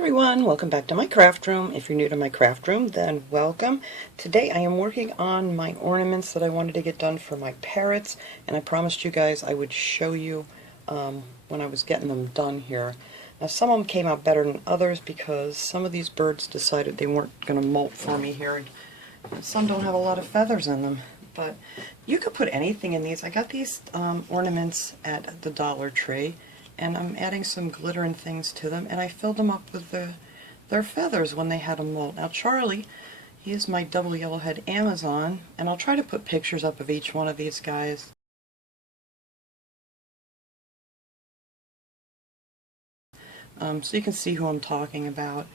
everyone, welcome back to my craft room. If you're new to my craft room, then welcome. Today I am working on my ornaments that I wanted to get done for my parrots, and I promised you guys I would show you when I was getting them done here. Now some of them came out better than others because some of these birds decided they weren't going to molt for me here. Some don't have a lot of feathers in them, but you could put anything in these. I got these ornaments at the Dollar Tree, and I'm adding some glitter and things to them, and I filled them up with their feathers when they had a molt. Now Charlie, he is my double yellowhead Amazon, and I'll try to put pictures up of each one of these guys. So you can see who I'm talking about.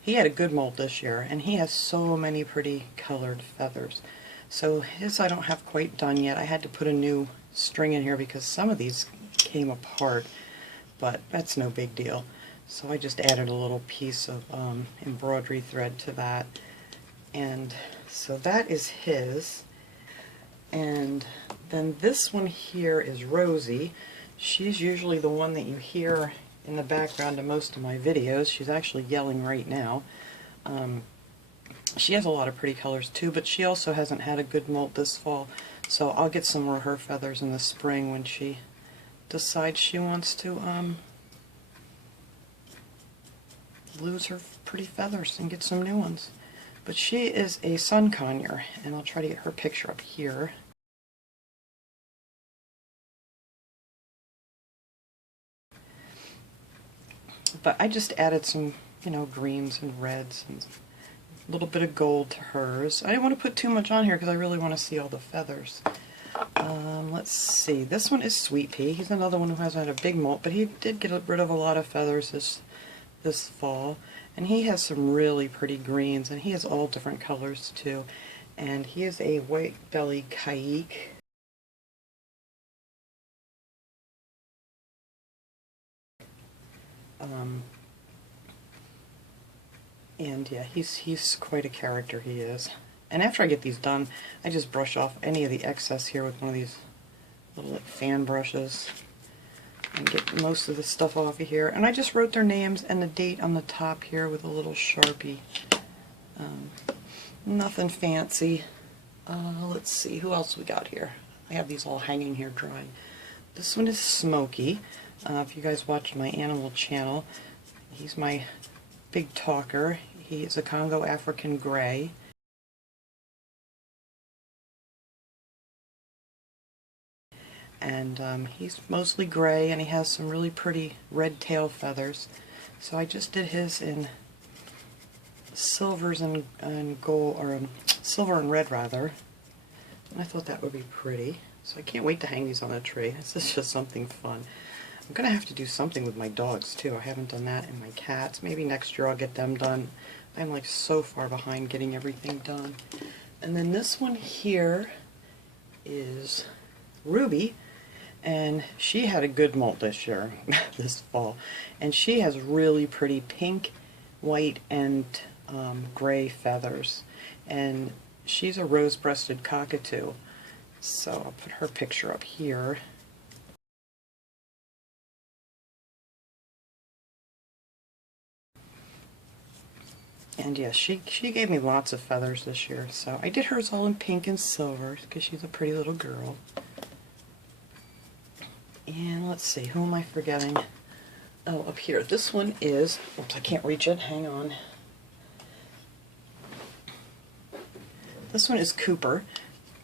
He had a good molt this year, and he has so many pretty colored feathers. So his I don't have quite done yet. I had to put a new string in here because some of these came apart, but that's no big deal. So I just added a little piece of embroidery thread to that, and so that is his. And then this one here is Rosie. She's usually the one that you hear in the background of most of my videos. She's actually yelling right now. She has a lot of pretty colors too, but she also hasn't had a good molt this fall, so I'll get some more of her feathers in the spring when she decides she wants to lose her pretty feathers and get some new ones. But she is a sun conure, and I'll try to get her picture up here. But I just added some, greens and reds and a little bit of gold to hers. I didn't want to put too much on here because I really want to see all the feathers. Let's see, this one is Sweet Pea. He's another one who hasn't had a big molt, but he did get rid of a lot of feathers this fall. And he has some really pretty greens, and he has all different colors too. And he is a white belly Caïque. And yeah, he's quite a character, he is. And after I get these done, I just brush off any of the excess here with one of these little fan brushes and get most of the stuff off of here. And I just wrote their names and the date on the top here with a little Sharpie. Nothing fancy. Let's see, who else we got here? I have these all hanging here drying. This one is Smokey. If you guys watch my animal channel, he's my big talker. He is a Congo African Gray. And he's mostly gray, and he has some really pretty red tail feathers. So I just did his in silvers and gold, or silver and red rather. And I thought that would be pretty. So I can't wait to hang these on a tree. This is just something fun. I'm going to have to do something with my dogs too. I haven't done that, and my cats. Maybe next year I'll get them done. I'm like so far behind getting everything done. And then this one here is Ruby, and she had a good molt this year, this fall. And she has really pretty pink, white, and gray feathers. And she's a rose-breasted cockatoo. So I'll put her picture up here. And yeah, she gave me lots of feathers this year, so I did hers all in pink and silver because she's a pretty little girl. And let's see, who am I forgetting? Oh, up here. This one is, oops, I can't reach it, hang on. This one is Cooper,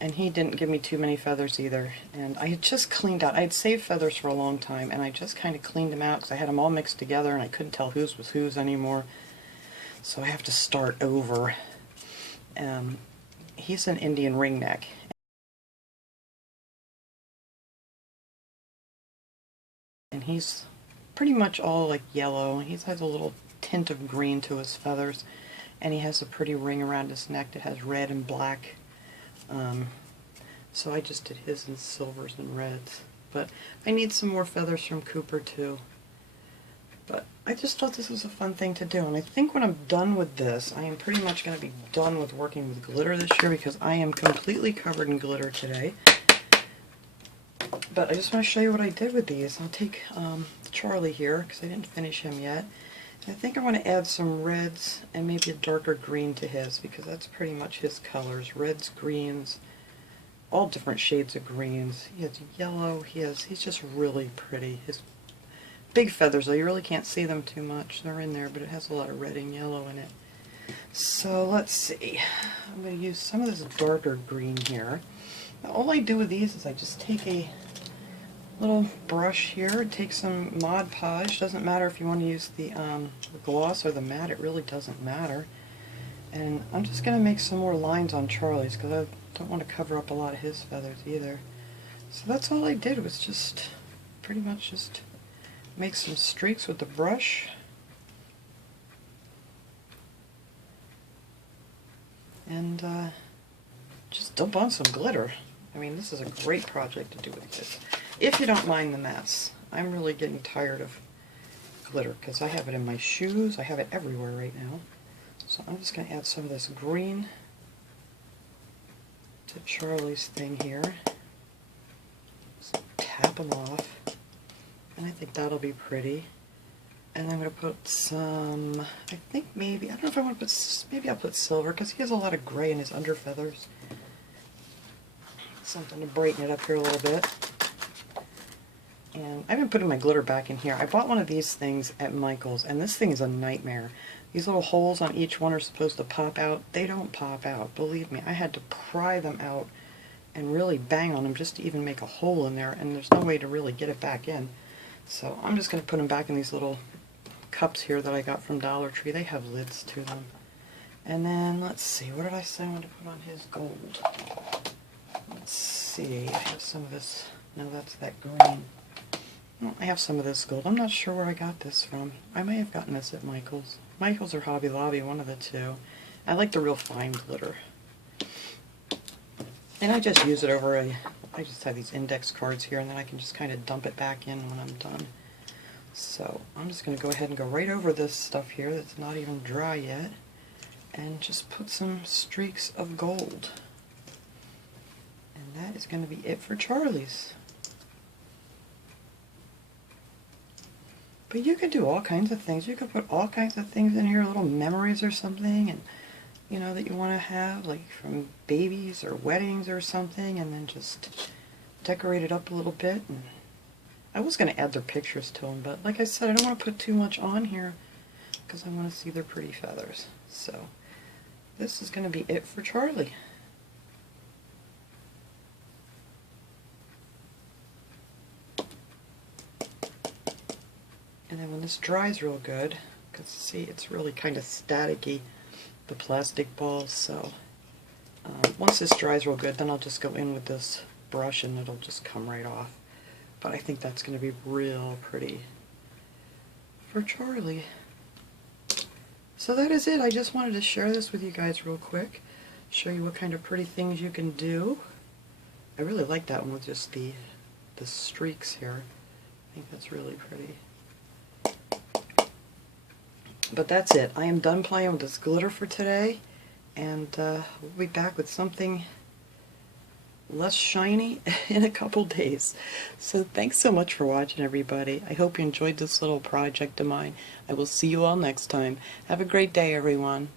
and he didn't give me too many feathers either. And I had just cleaned out, I had saved feathers for a long time, and I just kind of cleaned them out because I had them all mixed together and I couldn't tell whose was whose anymore. So I have to start over. He's an Indian ringneck. And he's pretty much all like yellow. He has a little tint of green to his feathers. And he has a pretty ring around his neck that has red and black. So I just did his in silvers and reds. But I need some more feathers from Cooper too. But I just thought this was a fun thing to do, and I think when I'm done with this, I am pretty much going to be done with working with glitter this year because I am completely covered in glitter today. But I just want to show you what I did with these. I'll take Charlie here, because I didn't finish him yet, I think I want to add some reds and maybe a darker green to his, because that's pretty much his colors. Reds, greens, all different shades of greens. He has yellow, he's just really pretty. His big feathers, though, you really can't see them too much. They're in there, but it has a lot of red and yellow in it. So let's see. I'm going to use some of this darker green here. Now, all I do with these is I just take a little brush here, take some Mod Podge. Doesn't matter if you want to use the gloss or the matte, it really doesn't matter. And I'm just going to make some more lines on Charlie's because I don't want to cover up a lot of his feathers either. So that's all I did, was just pretty much just make some streaks with the brush. And just dump on some glitter. I mean, this is a great project to do with kids. If you don't mind the mess. I'm really getting tired of glitter because I have it in my shoes. I have it everywhere right now. So I'm just going to add some of this green to Charlie's thing here. Just tap them off. And I think that'll be pretty. And I'm going to put some, I think maybe, I don't know if I want to put, maybe I'll put silver because he has a lot of gray in his under feathers. Something to brighten it up here a little bit. And I've been putting my glitter back in here. I bought one of these things at Michael's, and this thing is a nightmare. These little holes on each one are supposed to pop out. They don't pop out, believe me. I had to pry them out and really bang on them just to even make a hole in there, and there's no way to really get it back in. So I'm just going to put them back in these little cups here that I got from Dollar Tree. They have lids to them. And then, let's see, what did I say I want to put on his gold? Let's see, I have some of this, no, that's that green. Well, I have some of this gold. I'm not sure where I got this from. I may have gotten this at Michael's. Michael's or Hobby Lobby, one of the two. I like the real fine glitter. And I just use it over I just have these index cards here, and then I can just kind of dump it back in when I'm done. So I'm just going to go ahead and go right over this stuff here that's not even dry yet, and just put some streaks of gold. And that is going to be it for Charlie's. But you could do all kinds of things. You could put all kinds of things in here, little memories or something, and you know, that you want to have, like from babies or weddings or something, and then just decorate it up a little bit. And I was going to add their pictures to them, but like I said, I don't want to put too much on here because I want to see their pretty feathers. So this is going to be it for Charlie. And then when this dries real good, because see, it's really kind of staticky, the plastic balls, so once this dries real good, then I'll just go in with this brush and it'll just come right off. But I think that's going to be real pretty for Charlie. So that is it. I just wanted to share this with you guys real quick, show you what kind of pretty things you can do. I really like that one with just the streaks here. I think that's really pretty. But that's it. I am done playing with this glitter for today, and we'll be back with something less shiny in a couple days. So thanks so much for watching, everybody. I hope you enjoyed this little project of mine. I will see you all next time. Have a great day, everyone.